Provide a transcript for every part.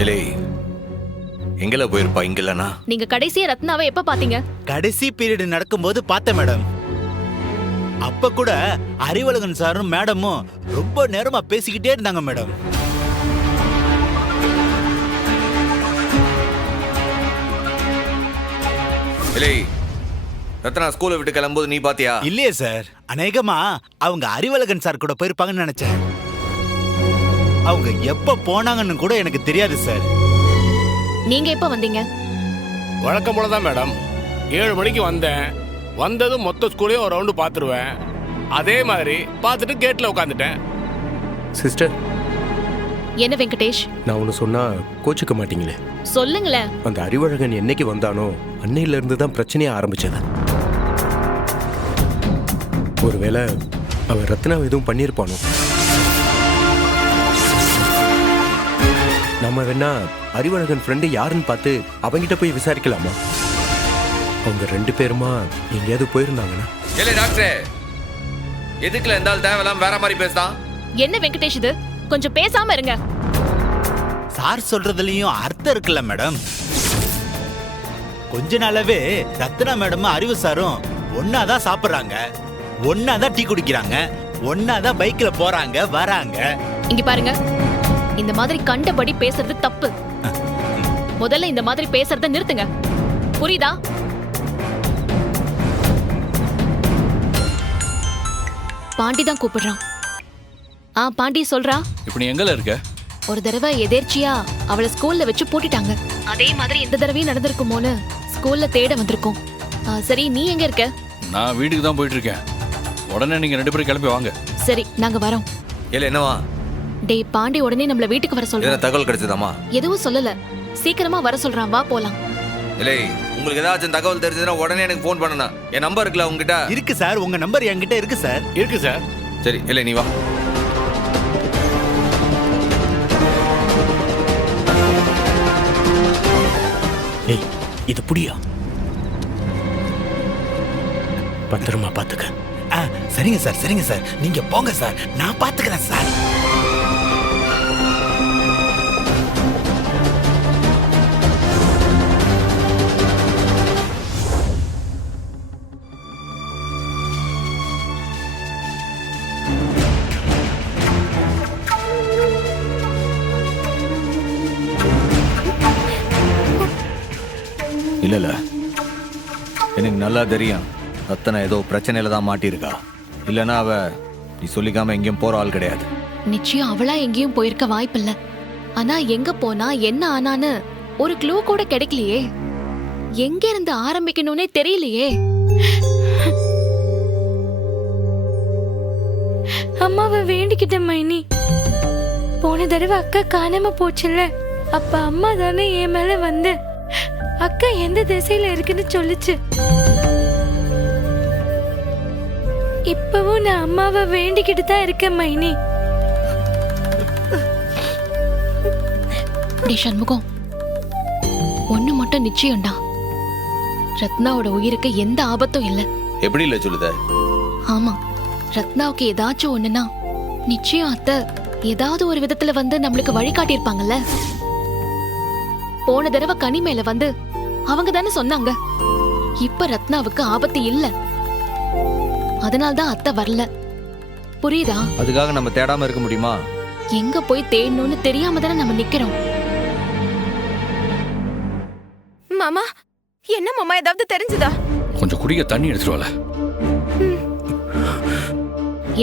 இல்லை எங்கல போயிருப்பா இங்கலனா? நீங்க கடைசியா ரத்னாவை எப்ப பாத்தீங்க? கடைசி பீரியட் நடக்கும்போது பார்த்தேன் மேடம். அப்ப கூட அறிவழகன் சாரும் மேடமும் ரொம்ப நேரமா பேசிக்கிட்டே இருந்தாங்க மேடம். இல்லை ரத்னா ஸ்கூலை விட்டு கிளம்பும்போது நீ பாத்தியா? இல்லையே சார், அநேகமா அவங்க அறிவழகன் சார் கூட போயிருப்பாங்கன்னு நினைச்சேன். அவங்க எப்ப போனாங்கன்னு கூட எனக்கு தெரியாது சார். நீங்க எப்ப வந்தீங்க? வழக்கம் போலதான் மேடம். 7 மணிக்கு வந்தேன். வந்ததும் மொத்த ஸ்கூலையும் ஒரு ரவுண்டு பார்த்துருவேன். அதே மாதிரி பார்த்துட்டு கேட்ல உட்காந்துட்டேன். சிஸ்டர், என்ன வெங்கடேஷ்? நான் ஒன்று சொன்னா கோச்சுக்க மாட்டீங்களே? சொல்லுங்களேன். அந்த அறிவழகன் என்னைக்கு வந்தானோ அன்னையில இருந்து தான் பிரச்சனையே ஆரம்பிச்சது. ஒருவேளை அவன் ரத்னாவை எதுவும் பண்ணியிருப்பானோ? நம்ம வேணா அறிவழகன் ஃப்ரெண்டு யாருன்னு பார்த்து அவங்கிட்ட போய் விசாரிக்கலாமா? அவங்க 2 பேருமா எங்கேயாவது போயிருந்தாங்கன்னா? இல்லை டாக்டர், எதுக்குல இருந்தாலும் தேவையில்லாம வேற மாதிரி பேசுதான். என்ன வெங்கடேஷ் இது? கொஞ்சம் பேசாம இருங்க. சார் சொல்றதுலயும் அர்த்தம் இருக்குல்ல மேடம். கொஞ்ச நாளாவே ரத்னா மேடமும் அறிவு சாரும் ஒன்னாதான் சாப்பிடுறாங்க, ஒன்னாதான் டீ குடிக்கிறாங்க, ஒன்னாதான் பைக்ல போறாங்க வராங்க. இங்க பாருங்க, இந்த மாதிரி கண்டபடி பேசுறது தப்பு. முதல்ல இந்த மாதிரி பேசுறத நிறுத்துங்க, புரியுதா? பாண்டி தான் கூப்பிடுறான். பாண்டி சொல்றா. இப்ப நீ எங்கல இருக்க? ஒரு தடவை எதேர்ச்சியா அவளை ஸ்கூல்ல வச்சு போட்டுட்டாங்க. அதே மாதிரி இந்த தடவையும் நடந்திருக்குமோன்னு ஸ்கூல்ல தேட வந்திருக்கோம். சரி, நீ எங்க இருக்க? நான் வீட்டுக்கு தான் போயிட்டு இருக்கேன். உடனே நீங்க 2 பேரும் கிளம்பி வாங்க. சரி, நாங்க வரோம். இல்லை என்னவா? டேய் பாண்டி, உடனே நம்மள வீட்டுக்கு வர சொல்றான். தகவல் கிடைச்சதாமா? எதுவும் சொல்லல, சீக்கிரமா வர சொல்றான். வா போலாம். இல்லை உங்களுக்கு ஏதாச்சும் தகவல் தெரிஞ்சதுன்னா உடனே எனக்கு ஃபோன் பண்ணணும். என் நம்பர் இருக்குல்ல உங்ககிட்ட? இருக்கு சார், உங்க நம்பர் என்கிட்ட இருக்கு சார். இருக்கு சார். சரி, இல்லை நீ வா. ஏய், இது புடியா? பத்திரமா பாத்துக்க. சரிங்க சார், சரிங்க சார், நீங்க போங்க சார், நான் பாத்துக்கிறேன் சார். இல்ல எனக்கு நல்லா தெரியும் ரத்தனை ஏதோ பிரச்சனையில தான் மாட்டிருக்கா. இல்லனா அவ நீ சொல்லிக்காம எங்கேயும் போற ஆள் கிடையாது. நிச்சயம் அவளா எங்கேயும் போயிருக்க வாய்ப்பில்ல. ஆனா எங்க போனா என்ன ஆனான்னு ஒரு க்ளூ கூட கிடைக்கலையே. எங்க இருந்து ஆரம்பிக்கணும்னே தெரியலையே. அம்மாவை வேண்டிக்கிட்ட மைனி. போன தடவை அக்கா காணாம போச்சுல்ல, அப்ப அம்மா தானே என் மேல வந்து அக்கா எந்த திசையில இருக்குன்னு சொல்லுச்சு. இப்பவும் நான் அம்மாவை வேண்டிக்கிட்டு தான் இருக்கேன் மைனி. சண்முகம், ஒண்ணு மட்டும் நிச்சயம்டா, ரத்னாவோட உயிருக்கு எந்த ஆபத்தும் இல்ல. எப்படி இல்ல சொல்லுத? ஆமா, ரத்னாவுக்கு ஏதாச்சும் ஒண்ணுனா நிச்சயம் அத்தை ஏதாவது ஒரு விதத்துல வந்து நம்மளுக்கு வழிகாட்டியிருப்பாங்கல்ல. போன தடவை கனி மேல வந்து அவங்க தானே சொன்னாங்க. இப்ப ரத்னாவுக்கு ஆபத்து இல்ல, அதனால்தான் அத்தை வரல. புரியுதா? அதுக்காக நம்ம தேடாம இருக்க முடியுமா? எங்க போய் தேடணும்னு தெரியாம தானே நம்ம நிக்கிறோம். மாமா, என்ன மாமா, ஏதாவது தெரிஞ்சுதா? கொஞ்சம் குடிக்க தண்ணி எடுத்துட்டு வரல.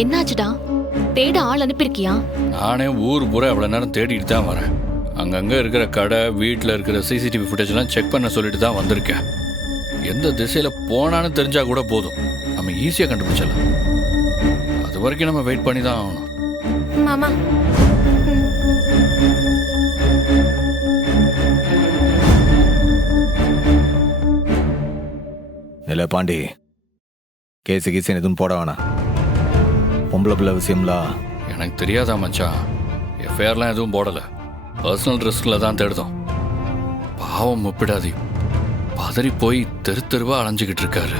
என்னாச்சுடா? தேட ஆள் அனுப்பிருக்கியா? நானே ஊர் பூரா அவ்வளவு நேரம் தேடிட்டு தான் வரேன். அங்கங்க இருக்கிற கடை, வீட்டில் இருக்கிற சிசிடிவி ஃபுட்டேஜ் எல்லாம் செக் பண்ண சொல்லிட்டு தான் வந்திருக்கேன். எந்த திசையில போனான்னு தெரிஞ்சா கூட போதும், நம்ம ஈஸியா கண்டுபிடிச்சலாம். அது வரைக்கும் நம்ம வெயிட் பண்ணி தான் ஆகணும். மாமா, இல்ல பாண்டி, கேசு கீசன் எதுவும் போட வேணாம். பொம்பளை பிள்ளை விஷயம்லாம் எனக்கு தெரியாதா மச்சான்? எஃப்ஐஆர்லாம் எதுவும் போடல, பர்சனல் ரிஸ்க்ல தான் தேடுதோம். பாவம் முப்பிடாதி பதறி போய் தெரு தெருவா அலைஞ்சுக்கிட்டு இருக்காரு.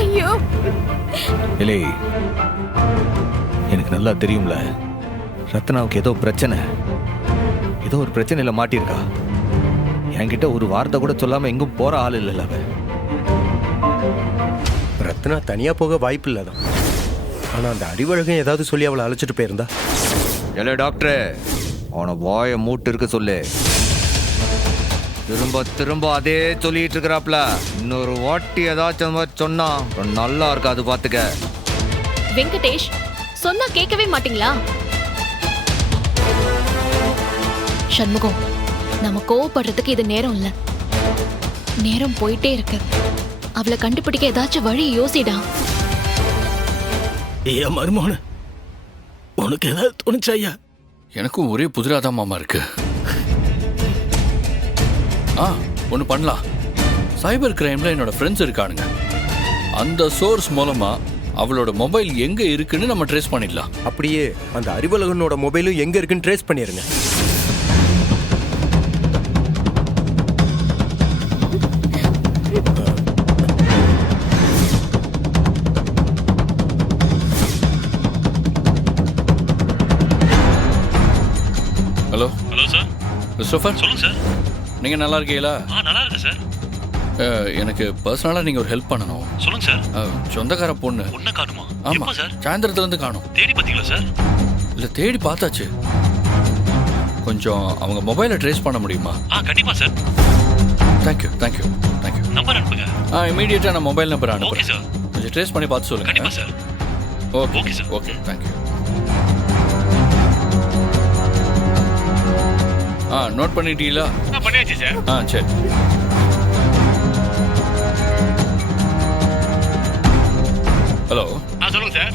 ஐயோ, இல்லை எனக்கு நல்லா தெரியும்ல, ரத்னாவுக்கு ஏதோ பிரச்சனை, ஏதோ ஒரு பிரச்சனையில மாட்டியிருக்கா. என்கிட்ட ஒரு வார்த்தை கூட சொல்லாம எங்கும் போற ஆள் இல்லைல்ல அவ. ரத்னா தனியா போக வாய்ப்பு இல்லதான். ஆனா அந்த அறிவழகன் ஏதாவது சொல்லி அவளை அழைச்சிட்டு போயிருந்தா? இல்ல டாக்டர், அவனை வாயை மூட்டு இருக்க சொல்லு. திரும்ப திரும்ப அதே சொல்லிட்டு இருக்கிறாப்ல. இன்னொரு வாட்டி ஏதாச்சும் சொன்னா நல்லா இருக்காது, பாத்துக்க. வெங்கடேஷ் சொன்னா கேட்கவே மாட்டீங்களா? சண்முகம், நம்ம கோவப்படுறதுக்கு இது நேரம் இல்ல. நேரம் போயிட்டே இருக்கு. அவளை கண்டுபிடிக்க ஏதாச்சும் வழி யோசிடா. ஐயா மருமோன, உனக்கு ஏதாவது தோணுச்சா ஐயா? எனக்கும் ஒரே புதிராதான் மாமா இருக்கு. ஒன்று பண்ணலாம். சைபர் கிரைம்ல என்னோட ஃப்ரெண்ட்ஸ் இருக்கானுங்க. அந்த சோர்ஸ் மூலமா அவளோட மொபைல் எங்க இருக்குன்னு நம்ம ட்ரேஸ் பண்ணிடலாம். அப்படியே அந்த அறிவழகனோட மொபைலும் எங்க இருக்குன்னு ட்ரேஸ் பண்ணிருங்க. Hello sir. கிறிஸ்டோபர், சொல்லுங்க சார். நீங்க நல்லா இருக்கீங்களா? நல்லா இருக்கு சார். எனக்கு பர்சனலா நீங்க ஒரு ஹெல்ப் பண்ணணும். சொல்லுங்க சார். சொந்தக்கார பொண்ணு. ஒண்ணு காணுமா? ஆமா எப்போ சார்? சாயந்தரத்துல இருந்து காணும். தேடி பாத்தீங்களா சார்? இல்ல, தேடி பார்த்தாச்சு. கொஞ்சம் அவங்க மொபைலை ட்ரேஸ் பண்ண முடியுமா? கண்டிப்பா sir. Thank you thank you thank you. Number அனுப்புங்க. இமீடியட்டா நான் மொபைல் நம்பர் ஓகே அனுப்புறேன். சார். கொஞ்சம் ட்ரேஸ் பண்ணி பார்த்து சொல்லுங்க. கண்டிப்பா sir. Okay okay sir. Okay thank you. Note பண்ணிட்டீங்களா? பண்ணியாச்சு சார். சரி. ஹலோ. சொல்லுங்க சார்.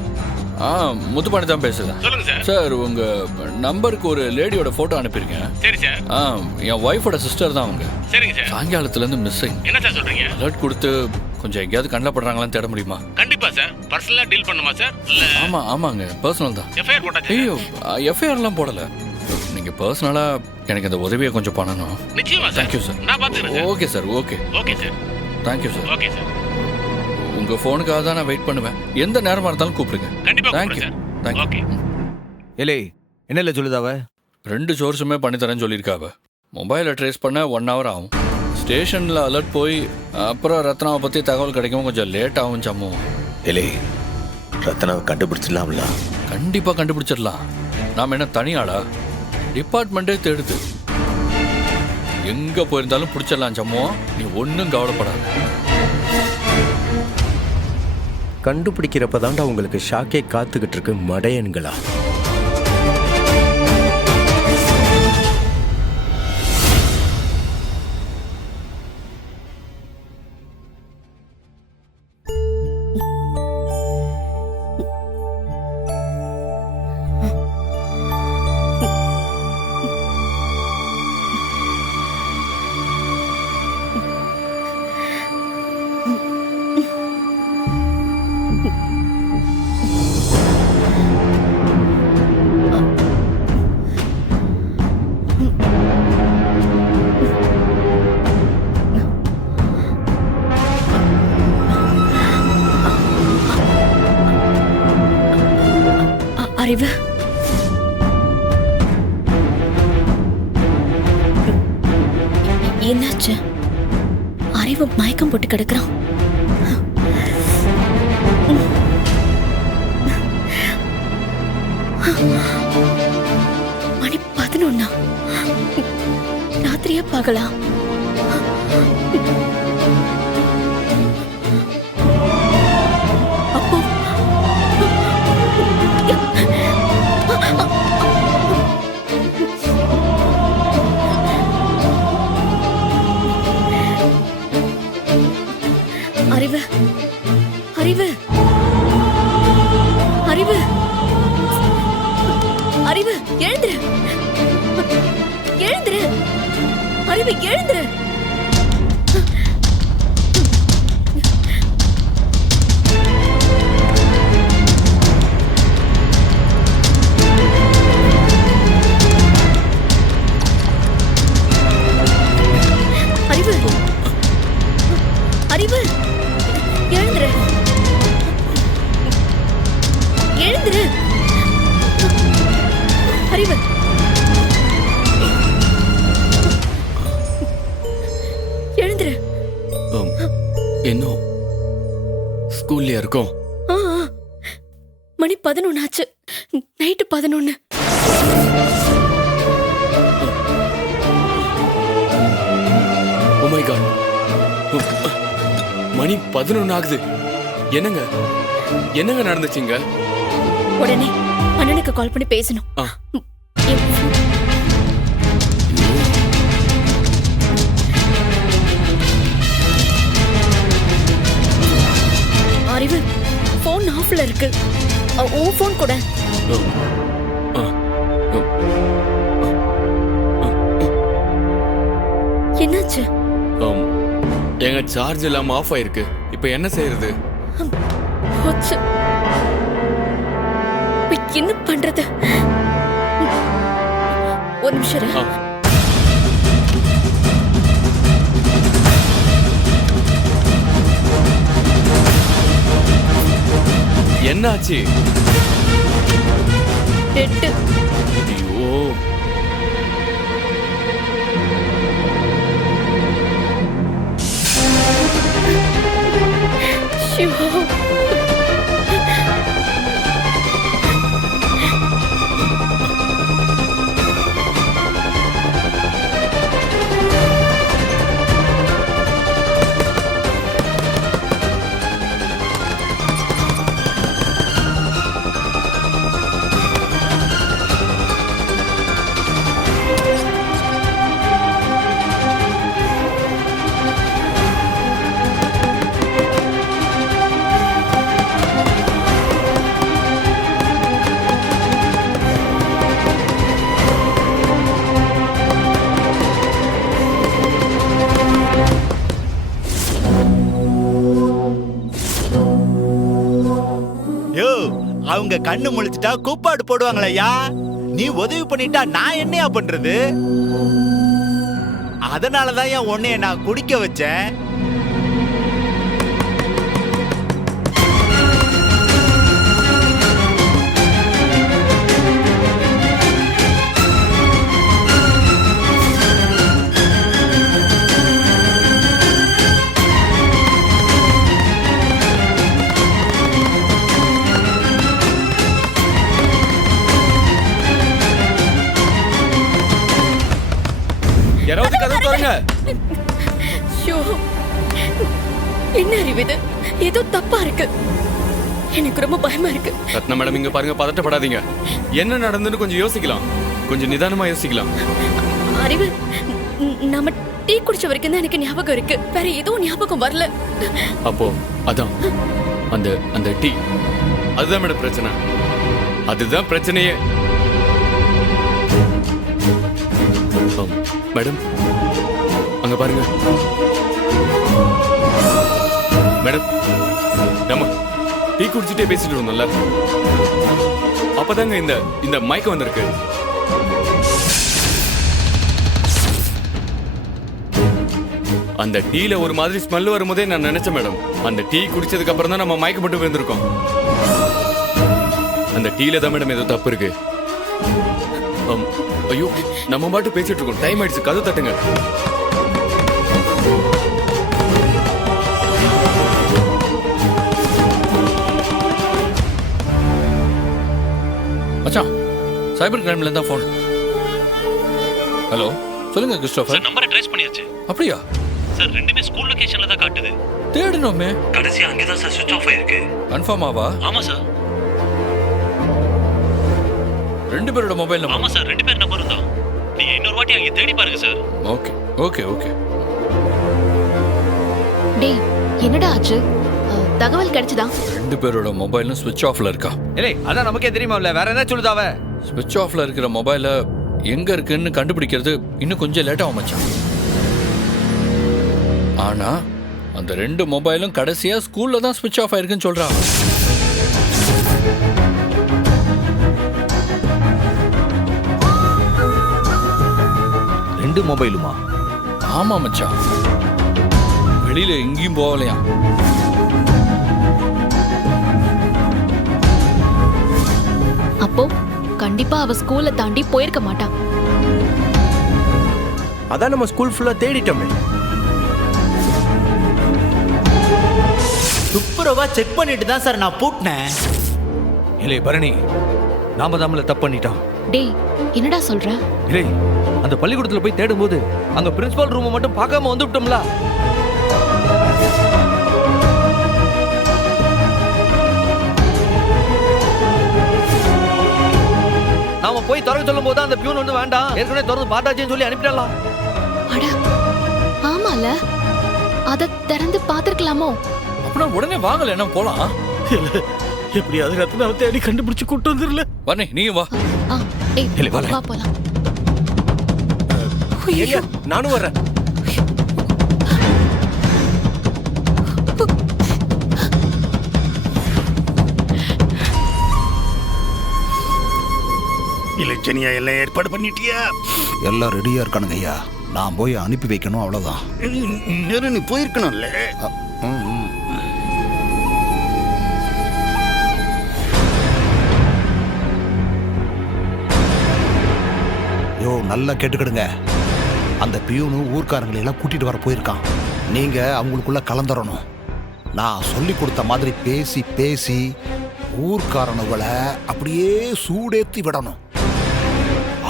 முத்துப்பாண்டி தான் பேசுறேன். சொல்லுங்க சார். சார், உங்க நம்பருக்கு ஒரு லேடியோட போட்டோ அனுப்பியிருக்கேன். சரி சார். என் ஒய்ஃபோட சிஸ்டர் தான் அவங்க. சரிங்க சார். சாயங்காலத்துல இருந்து மிஸ்ஸிங். என்ன சார் சொல்றீங்க? அலர்ட் கொடுத்து கொஞ்சம் எங்கேயாவது கண்ணில் படுறாங்களான்னு தேட முடியுமா? கண்டிப்பா சார். பர்சனலா டீல் பண்ணுமா சார்? இல்ல ஆமாங்க, பர்சனல் தான். எஃப்ஐஆர் போட்டாச்சு. ஐயோ, எஃப்ஐஆர்லாம் போடல. நீங்க பர்சனலா எனக்கு இந்த உதவியை கொஞ்சம் பண்ணணும். நிச்சயமா சார். Thank you sir. நான் பாத்துக்கிறேன் sir. Okay sir. Okay okay sir. Thank you sir. Okay sir. உங்க ஃபோனுக்காக தான் நான் வெயிட் பண்ணுவேன். எந்த நேரமா இருந்தாலும் கூப்பிடுங்க. கண்டிப்பா தேங்க்யூ சார். தேங்க்யூ. ஓகே. ஏலே, என்ன சொல்லுதாவ? 2 சோர்ஸுமே பண்ணித்தரேன்னு சொல்லியிருக்காவ. மொபைலை ட்ரேஸ் பண்ண 1 hour ஆகும். ஸ்டேஷனில் அலர்ட் போய் அப்புறம் ரத்னாவை பற்றி தகவல் கிடைக்கும் கொஞ்சம் லேட் ஆகும். சம்மு, ஏலே, ரத்னாவை கண்டுபிடிச்சிடலாம்ல? கண்டிப்பாக கண்டுபிடிச்சிடலாம். நாம் என்ன தனியாளா? டிபார்ட்மெண்ட்டே தேடுது. எங்கே போயிருந்தாலும் பிடிச்சிடலாம். சம்மு, நீ ஒன்றும் கவலைப்படாத. கண்டுபிடிக்கிறப்ப தாண்டா உங்களுக்கு ஷாக்கே காத்துக்கிட்டு இருக்கு மடையன்களா. அறிவு, என்னாச்சு? அறிவு மயக்கம் போட்டு கிடக்குறான். மணி 11. ராத்திரியா பகலா? அப்போ அறிவு, அறிவு, அறிவு, அறிவு, எழுந்துரு, எழுந்துரு, அறிவு, எழுந்துரு. அறிவு, அறிவு, எழுந்துரு, எழுந்துரு. வணக்கம். ஆ, ஆ. மணி 11 ஆச்சு. நைட்டு 11. Oh my God. மணி 11 ஆகுது. என்னங்க என்னங்க நடந்துச்சுங்க? உடனே அண்ணனுக்கு கால் பண்ணி பேசணும். ஆ. என் phone. அறிவு, போன் ஆஃப்ல இருக்கு. உன் போன் கூட. என்னாச்சு? எங்க சார்ஜ் இல்லாம ஆஃப் ஆயிருக்கு. இப்போ என்ன செய்யறது? போச்சு. இப்ப என்ன பண்றது? ஒரு நிமிஷம் இரு. என்னாச்சு? டெட். ஐயோ, சிவா. யோ, அவங்க கண்ணு முழிச்சிட்டா கூப்பாடு போடுவாங்களையா? நீ உதவி பண்ணிட்டா நான் என்னையா பண்றது? அதனாலதான் என் உன்னைய நான் குடிக்க வச்சேன். யாராவது கதவு திறங்க. ஷோ, என்ன அறிவு இது? ஏதோ தப்பா இருக்கு. எனக்கு ரொம்ப பயமா இருக்கு. ரத்னா மேடம், இங்க பாருங்க, பதட்டப்படாதீங்க. என்ன நடந்துன்னு கொஞ்சம் யோசிக்கலாம். கொஞ்சம் நிதானமா யோசிக்கலாம். அறிவு, நம்ம டீ குடிச்ச வரைக்கும் தான் எனக்கு ஞாபகம் இருக்கு. வேற எதுவும் ஞாபகம் வரல. அப்போ அதான் அந்த அந்த டீ, அதுதான் மேடம் பிரச்சனை. அதுதான் பிரச்சனையே. மேடம், அங்க பாருங்க. மேடம், நம்ம டீ குடிச்சிட்டே பேசிட்டு இருந்தோம்ல, அப்பதாங்க இந்த இந்த மயக்கம் வந்திருக்கு. அந்த டீல ஒரு மாதிரி ஸ்மெல் வரும்போதே நான் நினைச்சேன் மேடம், அந்த டீ குடிச்சதுக்கு அப்புறம் தான் நம்ம மயக்கப்பட்டு விழுந்திருக்கோம். அந்த டீல தான் மேடம் ஏதோ தப்பு இருக்கு. ஐயோ, நம்ம பாட்டு பேசிட்டு இருக்கோம். டைம் ஆயிடுச்சு, கதவு தட்டுங்க. மச்சான், சைபர் கிரைம்ல இருந்தா ஃபோன். ஹலோ, சொல்லுங்க கிறிஸ்டோபர். சார், நம்பரை ட்ரேஸ் பண்ணியாச்சு. அப்படியா சார்? ரெண்டுமே ஸ்கூல் லொகேஷன்ல தான் காட்டுது. தேடணுமே. கடைசியா அங்கே தான் சார் ஸ்விட்ச் ஆஃப் ஆயிருக்கு. கன்ஃபார்ம் ஆவா? ஆமா சார். ரெண்டு பேரோட மொபைல் நம்பர்? ஆமா சார், ரெண்டு பேர் நம்பரும் தான். நீங்க இன்னொரு வாட்டி அங்கே தேடி பாருங்க சார். Okay okay okay. டேய், என்னடா ஆச்சு? தகவல் கிடைச்சதா? ரெண்டு பேரோட மொபைலும் ஸ்விட்ச் ஆஃப்ல இருக்கா? இல்லை, அதான் நமக்கே தெரியுமாம்ல, வேற என்ன சொல்லுதாவ? ஸ்விட்ச் ஆஃப்ல இருக்கிற மொபைல எங்க இருக்குன்னு கண்டுபிடிக்கிறது இன்னும் கொஞ்சம் லேட் ஆகும் மச்சான். ஆனா அந்த ரெண்டு மொபைலும் கடைசியா ஸ்கூல்ல தான் ஸ்விட்ச் ஆஃப் ஆயிருக்குன்னு சொல்றாங்க. ரெண்டு மொபைலுமா? ஆமா மச்சான், வெளியில எங்கேயும் போகலையா. அப்போ கண்டிப்பா அவ ஸ்கூலை தாண்டி போயிருக்க மாட்டா. அதான் நம்ம ஸ்கூல் ஃபுல்லா தேடிட்டோமே. துப்புரவா செக் பண்ணிட்டு தான் சார் நான் பூட்டினேன். இல்லை பரணி, நாம தாமல தப்பு பண்ணிட்டோம். டேய் என்னடா சொல்ற? இல்லை, அந்த பள்ளிக்கூடத்துல போய் தேடும்போது அங்க பிரின்சிபால் ரூமை மட்டும் பார்க்காம வந்து விட்டோம்ல. நாம போய் திறக்க சொல்லும் போது அந்த பியூன் வந்து வேண்டாம், ஏற்கனவே திறந்து பார்த்தாச்சுன்னு சொல்லி அனுப்பிடலாம். அட ஆமால, அத திறந்து பாத்துருக்கலாமோ? அப்படின்னா உடனே வாங்கல, என்ன போலாம். எப்படியாவது ரத்னாவை தேடி கண்டுபிடிச்சு கூட்டு வந்துடல. வரணி நீயும் வா. ஆ, ஏய், இல்லை, வாங்க. வா போலாம். ஐயா, நானும் வர்றேன். இலட்சணியா எல்லாம் ஏற்பாடு பண்ணிட்டியா? எல்லாம் ரெடியா இருக்கானுங்க ஐயா. நான் போய் அனுப்பி வைக்கணும், அவ்வளவுதான். நேரம் நீ போயிருக்கணும்ல. யோ, நல்லா கேட்டுக்கிடுங்க. அந்த பியூனு ஊர்க்காரங்களை எல்லாம் கூட்டிட்டு வர போயிருக்கான். நீங்க அவங்களுக்குள்ள கலந்துடணும். நான் சொல்லி கொடுத்த மாதிரி பேசி பேசி ஊர்க்காரனுகளை அப்படியே சூடேத்தி விடணும்.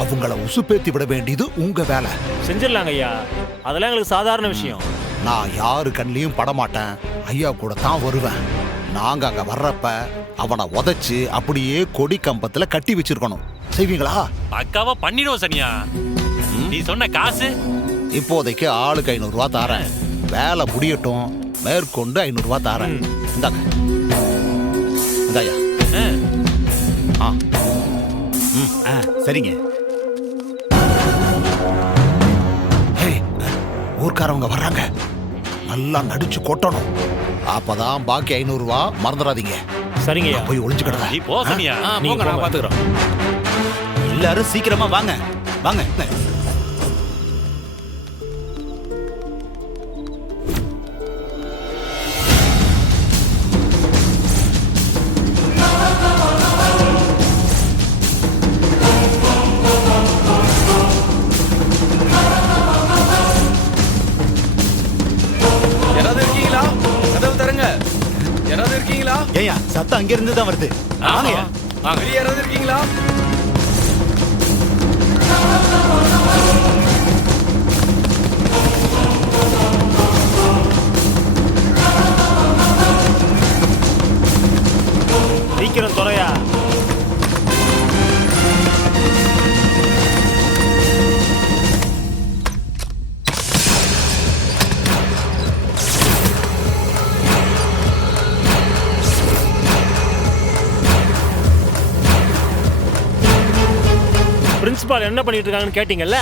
அவங்கள உசுப்பேத்தி விட வேண்டியது உங்க வேலை. செஞ்சிடலாங்க ஐயா, அதெல்லாம் எங்களுக்கு சாதாரண விஷயம். நான் யாரு கண்ணிலையும் படமாட்டேன், ஐயா கூட தான் வருவேன். நாங்க அங்க வர்றப்ப அவனை உதைச்சு அப்படியே கொடி கம்பத்துல கட்டி வச்சிருக்கணும். செய்வீங்களா? பக்காவா பண்ணிடுவோம் சனியா. நீ சொன்ன காசு இப்போதைக்கு ஆளுக்கு 500 ரூபா தாரேன். வேலை முடியட்டும், மேற்கொண்டு 500 ரூபா தாரேன். இந்தாங்க. இந்தாயா. சரிங்க. ஊர்க்காரவங்க வர்றாங்க, நல்லா நடிச்சு கொட்டணும். அப்பதான் பாக்கி 500 ரூபா மறந்துடாதீங்க. சரிங்க, போய் ஒளிஞ்சுக்கிடுங்க. நீ போ சனியா. நீங்க நான் பாத்துக்கிறோம். எல்லாரும் சீக்கிரமா வாங்க வாங்க. யாராவது இருக்கீங்களா? கதவு தரங்க. யாராவது இருக்கீங்களா? ஏயா சத்தம் அங்க இருந்து தான் வருது. வாங்கயா. வெளியே யாராவது இருக்கீங்களா? சீக்கிரம் தொலையா. பிரின்சிபால் என்ன பண்ணிட்டு இருக்காங்கன்னு கேட்டீங்கல்ல?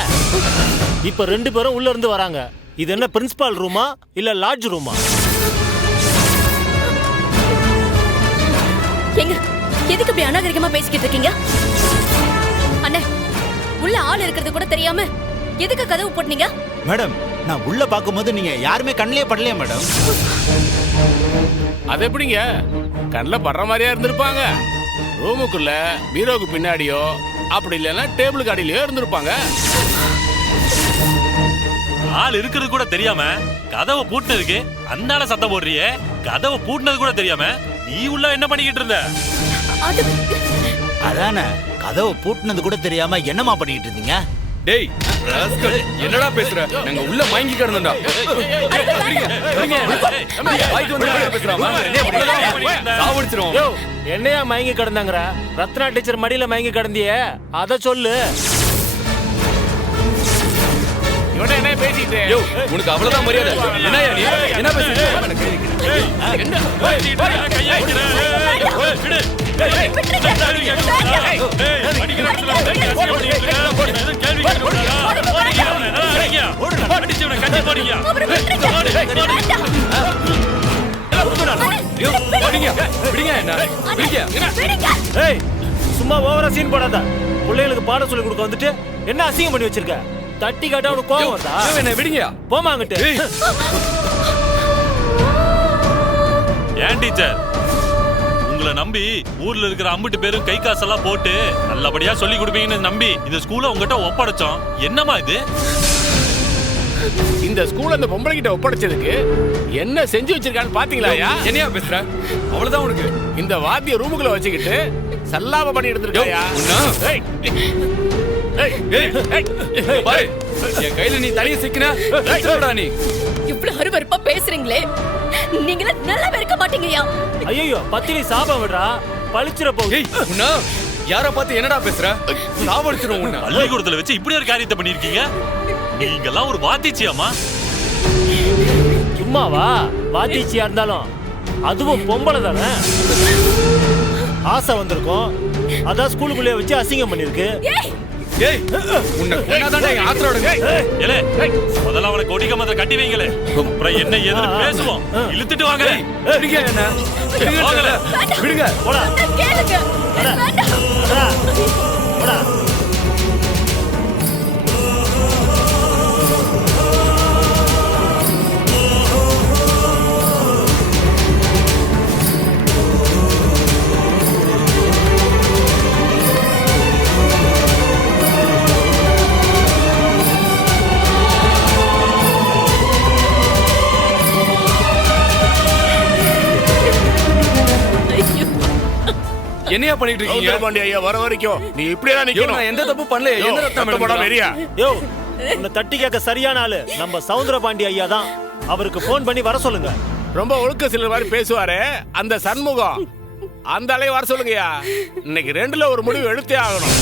இப்ப 2 பேரும் உள்ள இருந்து வராங்க. இது என்ன பிரின்சிபால் ரூமா இல்ல லாட்ஜ் ரூமா? எங்க எதுக்கு இப்படி அநாகரிகமா பேசிக்கிட்டு இருக்கீங்க? அண்ணே, உள்ள ஆள் இருக்கிறது கூட தெரியாம எதுக்கு கதவு போட்டீங்க? மேடம், நான் உள்ள பாக்கும்போது நீங்க யாருமே கண்ணிலே படலையா மேடம்? அது எப்படிங்க கண்ணில் படுற மாதிரியா இருந்திருப்பாங்க? ரூமுக்குள்ள பீரோவுக்கு பின்னாடியோ அப்படி இல்லைன்னா டேபிளுக்கு அடியிலயோ இருந்திருப்பாங்க. ஆள் இருக்கிறது கூட தெரியாம கதவை பூட்டினதுக்கு அந்தால சத்தம் போடுறியே. கதவை பூட்டினது கூட தெரியாம நீ உள்ள என்ன பண்ணிக்கிட்டு இருந்த? அதானே, கதவை பூட்டினது கூட தெரியாம என்னமா பண்ணிட்டு இருந்தீங்க? டேய் ராஸ்கல், என்னடா பேசுற? நாங்க உள்ள மயங்கி கிடந்தோம்டா. என்னையா மயங்கி கிடந்தாங்கற? ரத்னா டீச்சர் மடியில மயங்கி கிடந்தியே, அத சொல்லு. இவனே என்ன பேசிட்டு? உனக்கு அவ்வளவுதான் மரியாதை. என்னயா நீ என்ன பேசுற? சும்மா ஓவரா சீன் போடாத. பிள்ளைகளுக்கு பாடம் சொல்லி கொடுக்க வந்துட்டு என்ன அசிங்கம் பண்ணி வச்சிருக்க? தட்டி காட்டா உனக்கு கோவம் வருதா? என்ன விடுங்க. போமா அங்கிட்டு. ஏன் டீச்சர், உங்களை நம்பி ஊர்ல இருக்கிற அம்பிட்டு பேரும் கை காசெல்லாம் போட்டு நல்லபடியா சொல்லி கொடுப்பீங்கன்னு நம்பி இந்த ஸ்கூலை உங்ககிட்ட ஒப்படைச்சோம். என்னமா இது? இந்த ஸ்கூல் அந்த பொம்பளை கிட்ட ஒப்படைச்சதுக்கு என்ன செஞ்சு வச்சிருக்கான்னு பாத்தீங்களாயா? என்னையா பேசுற? அவ்வளவுதான் உனக்கு. இந்த வாத்திய ரூமுக்குள்ள வச்சுக்கிட்டு சல்லாப பண்ணி எடுத்துருக்காயா? ஏய், ஏய், ஏய், ஏய், பாரு, என் கையில நீ தனியா சிக்கினா சொல்றா நீ. இவ்வளவு அருவருப்பா பேசுறீங்களே, நீங்களே நல்லா இருக்க மாட்டீங்கயா? ஐயோ பத்திரி சாபம் விடுறா, பழிச்சிட போகுது. உன்னா யார பார்த்து என்னடா பேசுற? சாவடிச்சிரும் உன்னை. பள்ளிக்கூடத்துல வச்சு இப்படி ஒரு காரியத்தை பண்ணிருக்கீங்க. நீங்கெல்லாம் ஒரு வாத்திச்சியாமா? சும்மாவா? வாத்திச்சியா இருந்தாலும் அதுவும் பொம்பளை தானே. ஆசை வந்திருக்கும், அதான் ஸ்கூலுக்குள்ளே வச்சு அசிங்கம் பண்ணிருக்கு. ஏய், உன்னை கொன்னாதான்டா என் ஆத்திரோட. ஏலே, முதல்ல அவனை கொடிக்க மாதிரி கட்டி வைங்களே, அப்புறம் என்ன ஏதுன்னு பேசுவோம். இழுத்துட்டு வாங்க. விடுங்க என்ன, வாங்கல, விடுங்க. போடா கேளுங்க. போடா. என்னையா பண்ணிட்டு இருக்கீங்க? பாண்டி ஐயா வர வரைக்கும் நீ இப்படியே தான் நிக்கணும். நான் எந்த தப்பு பண்ணல. என்ன ரத்தம் படம் வெறியா? யோ, உன்னை தட்டி கேட்க சரியான ஆளு நம்ம சவுந்தரபாண்டி ஐயா தான். அவருக்கு போன் பண்ணி வர சொல்லுங்க. ரொம்ப ஒழுக்க சிலர் மாதிரி பேசுவாரு அந்த சண்முகம், அந்த அலைய வர சொல்லுங்கயா. இன்னைக்கு ரெண்டுல ஒரு முடிவு எடுத்தே ஆகணும்.